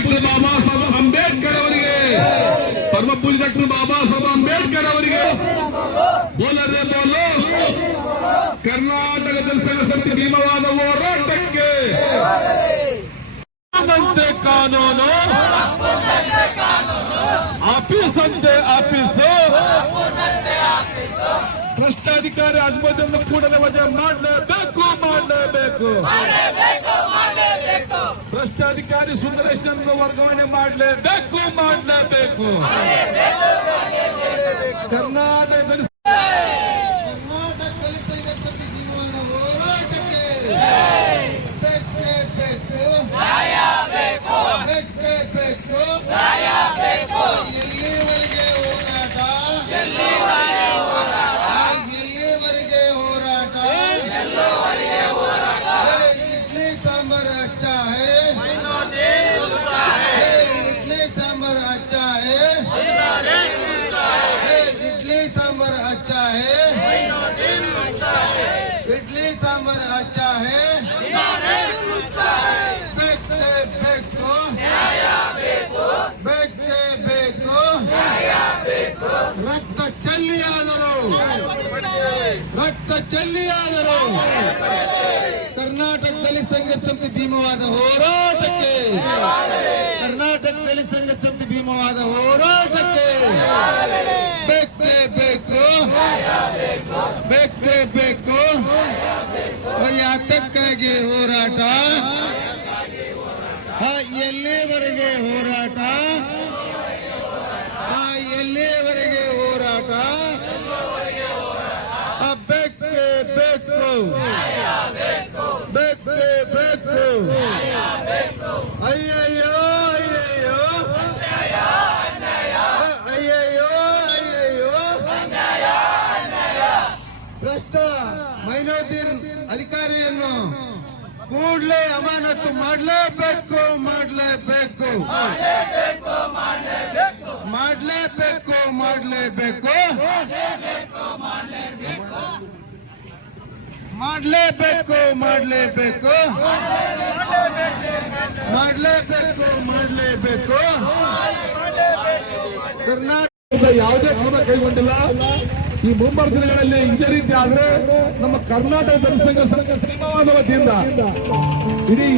Doctor Baba Saheb Ambedkar ಅವರಿಗೆ, ಪರಮ ಪೂಜ್ಯ ಡಾಕ್ಟರ್ ಬಾಬಾ ಸಾಹೇಬ್ ಅಂಬೇಡ್ಕರ್ ಅವರಿಗೆ ಬೋಲರೆ ಬೋಲೋ. ಕರ್ನಾಟಕದ ಸಂಘ ಸಮಿತಿ ಭೀಮವಾದ ಹೋರಾಟಕ್ಕೆ ಕಾನೂನು, ಆಫೀಸ್ ಅಂತೆ ಆಫೀಸು, ಭ್ರಷ್ಟಾಧಿಕಾರಿ ಅಜ್ಮದಿಯನ್ನು ಕೂಡಲೇ ವಜಾ ಮಾಡಲೇಬೇಕು, ಮಾಡಲೇಬೇಕು. ಭ್ರಷ್ಟಾಧಿಕಾರಿ ಸುಂದರೇಶ್ ವರ್ಗಾವಣೆ ಮಾಡಲೇಬೇಕು, ಮಾಡಲೇಬೇಕು. ಕರ್ನಾಟಕದಲ್ಲಿ इडली सांबर अच्छा है, बेकते बेको, बेकते बेको, रक्त ಚೆಲ್ಲಿಯಾದರು, ರಕ್ತ ಚೆಲ್ಲಿಯಾದರು. ಕರ್ನಾಟಕದಲ್ಲಿ ಸಂಘರ್ಷ ಸಮಿತಿ ಭೀಮವಾದ ಹೋರಾಟಕ್ಕೆ, ಕರ್ನಾಟಕದಲ್ಲಿ ಸಂಘರ್ಷ ಸಮಿತಿ ಭೀಮವಾದ ಹೋರಾಟಕ್ಕೆ ಬೇಕೇ ಬೇಕು, ಬೇಕೇ ಬೇಕು. ಯಾತಕ್ಕಾಗಿ ಹೋರಾಟ, ಎಲ್ಲಿವರೆಗೆ ಹೋರಾಟ, ಎಲ್ಲಿವರೆಗೆ ಹೋರಾಟ, ಬೇಕೇ ಬೇಕು, ಬೇಕೇ ಬೇಕು. ಅಯ್ಯಯ್ಯೋ ಅಯ್ಯಯ್ಯೋ ಅಯ್ಯಯ್ಯೋ ಅಯ್ಯಯ್ಯೋ. ಭ್ರಷ್ಟ ಮೈನುದ್ದೀನ್ ಅಧಿಕಾರಿಯನ್ನು ಕೂಡಲೇ ಅಮಾನತು ಮಾಡಲೇಬೇಕು, ಮಾಡಲೇಬೇಕು, ಮಾಡಲೇಬೇಕು, ಮಾಡಲೇಬೇಕು, ಮಾಡಲೇಬೇಕು, ಮಾಡಲೇಬೇಕು, ಮಾಡಲೇಬೇಕು, ಮಾಡಲೇಬೇಕು. ಕರ್ನಾಟಕ ಯಾವುದೇ ಕ್ರಮ ಕೈಗೊಂಡಿಲ್ಲ. ಈ ಮುಂಬರುವ ದಿನಗಳಲ್ಲಿ ಇದೇ ರೀತಿ ಆದ್ರೆ ನಮ್ಮ ಕರ್ನಾಟಕ ಜನಸಂಘ ಶ್ರೀಮವಾದ ವತಿಯಿಂದ ಇಡೀ